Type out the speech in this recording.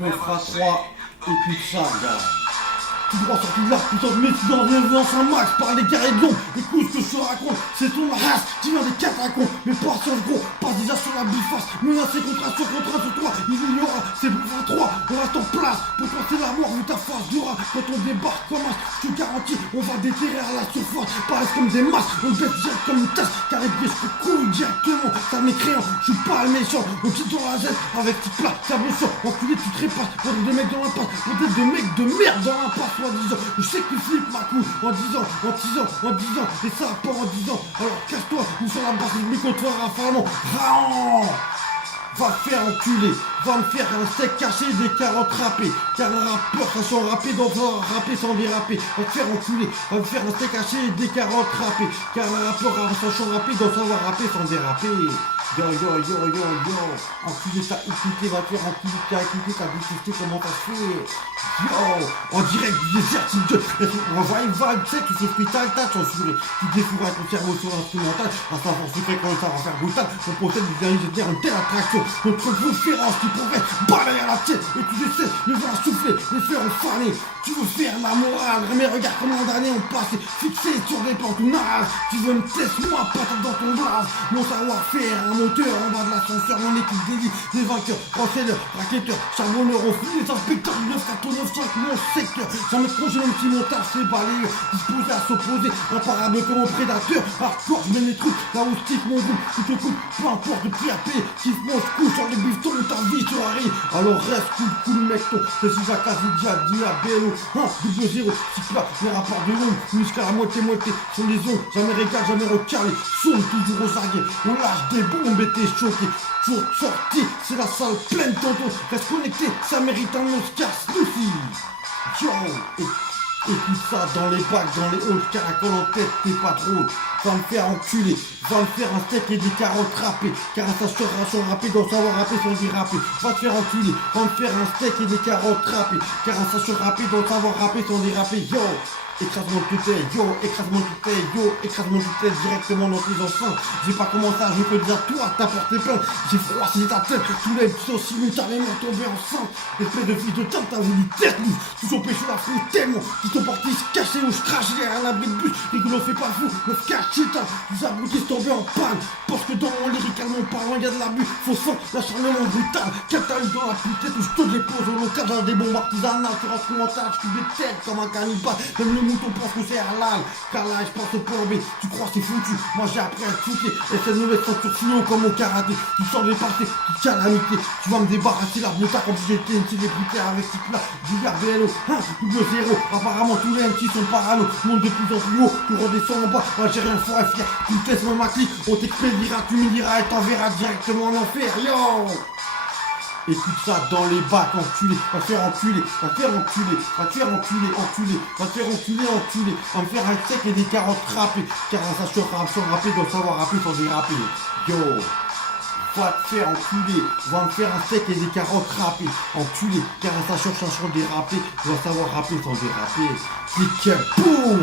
Peu fera 3, écoute ça, gars. Tout droit sorti de là, putain de métier dans un max par les carrés de l'ombre. Écoute ce que je te raconte, c'est ton race qui vient des catacombes. Mais patience gros, passe déjà sur la biface. Menacé contrat sur toi, il y aura, c'est pour 3. On reste en place pour tenter la mort, vu ta face dura. Quand on débarque comme un, je te garantis, on va déterrer à la surface. Paraissent comme des masses, on baisse direct comme une tasse. Car les pieds se couillent directement, ça mécréant. Je suis pas le méchant, on quitte dans la Z avec tes plats, ta blessure. Enculé, tu trépasses, pour des mecs dans l'impasse, pour des mecs de merde dans l'impasse. Je sais que tu flippes ma couille en 10 ans, et ça part en 10 ans. Alors casse-toi, nous sur la barre de contre Rafalement. Va faire enculer, va me faire un steak caché, des carottes râpées. Car un rappeur, ça soit râpé dans un râpé sans déraper. Va te faire enculer, va me faire un steak caché, des carottes râpées. Car un rappeur, ça soit râpé dans un râpé sans déraper. Yo, enculé, t'as écouté, va te faire enculer, t'as écouté, t'as détesté, comment t'as fait. Yo, en direct du désert, on va tu sais, tu fais spécial, t'as censuré. Tu découvres avec ton cerveau sur l'instrumental, à savoir secret quand ça va faire brutal. On possède du dernier une telle attraction, notre vous féroce qui pourrait balayer à la tête. Et tu sais, les voir souffler, les faire faner. Tu veux faire la morale, mais regarde comment d'années ont passé, fixé sur des plantes nages. Tu veux me tester, moi, patate dans ton blase. Mon savoir-faire, un moteur en bas de l'ascenseur, mon équipe d'élite, des vainqueurs, cancelleurs, raquetteurs, charbonneurs, au fil, les inspecteurs, 9, 4, 9, 5, mon secteur. Jamais trop, j'ai mon petit montage, c'est balayeur, disposé à s'opposer, imparable comme un prédateur. Hardcore, je mets les trucs, là où je kiffe mon groupe, tu te coupes, peu importe, de prix à payer, kiffe mon coup sur les bifetons, ta vie sur la rire. Alors reste cool, mec, ton, c'est si j'accase les diabello. 1, double 0, 6 là, les rapports de l'ombre, muscle à la moitié, sur les ondes, jamais régal, jamais recalé, sonne toujours aux aguets, on lâche des bombes et t'es choqué, toujours sorti, c'est la salle pleine tonton, reste connecté, ça mérite un Oscar Snoopy. Yo, écoute ça dans les bacs, dans les halls, caracol en tête, t'es pas drôle. Va me faire enculer, va me faire un steak et des carottes râpées. Car ça sera râpé, dans savoir râpé sans déraper. Va te faire enculer, va me faire un steak et des carottes râpées. Car ça sera râpé, dans savoir râpé sans déraper. Yo, écrasement de tutelle, écrasement de tutelle, écrasement de tutelle directement dans tes enceintes. J'ai pas commencé à jouer que dire toi, t'as porté plainte. J'ai froissé ta tête, tous les sont simultanément tombés enceinte. Espèce de fils de teinte, t'as voulu tête nous. Tous ont péché la foule tellement qu'ils sont partis se cacher ou se cracher derrière un abri de bus. Et que l'on fait pas fou, me cacher, vous abrutis tombés en panne. Parce que dans mon lyricalement parlant, il y a de l'abus, faux sang, l'acharnement brutal. Catalyse dans la putain, où je te dépose au local, dans des bombes artisanales, sur instrumental, je suis des têtes comme un cannibale. Même le mouton pense que c'est halal, car là je pense au plan B, tu crois c'est foutu, moi j'ai appris à te foutre, et cette nouvelle ceinture sinon comme au karaté, tu sors des passés, tu calamité, tu vas me débarrasser la bouta comme si j'étais une célébrité avec ce là, du BLO, double 0, apparemment tous les MC sont parano, monte de plus en plus haut, tu redescends en bas, moi j'ai rien fort à faire, tu me testes ma clique, on t'expédiera, tu m'uniras et t'enverras directement en enfer, yo. Écoute ça dans les bacs, enculé, va te faire enculer, va te faire enculer, va te faire enculer, va te faire enculer, va me faire un steak et des carottes râpées, car ça sans râpé, doit savoir râper sans déraper. Yo, va te faire enculer, va me faire un steak et des carottes râpées, enculé, car ça sans déraper, doit savoir râper sans déraper. Clique, boum.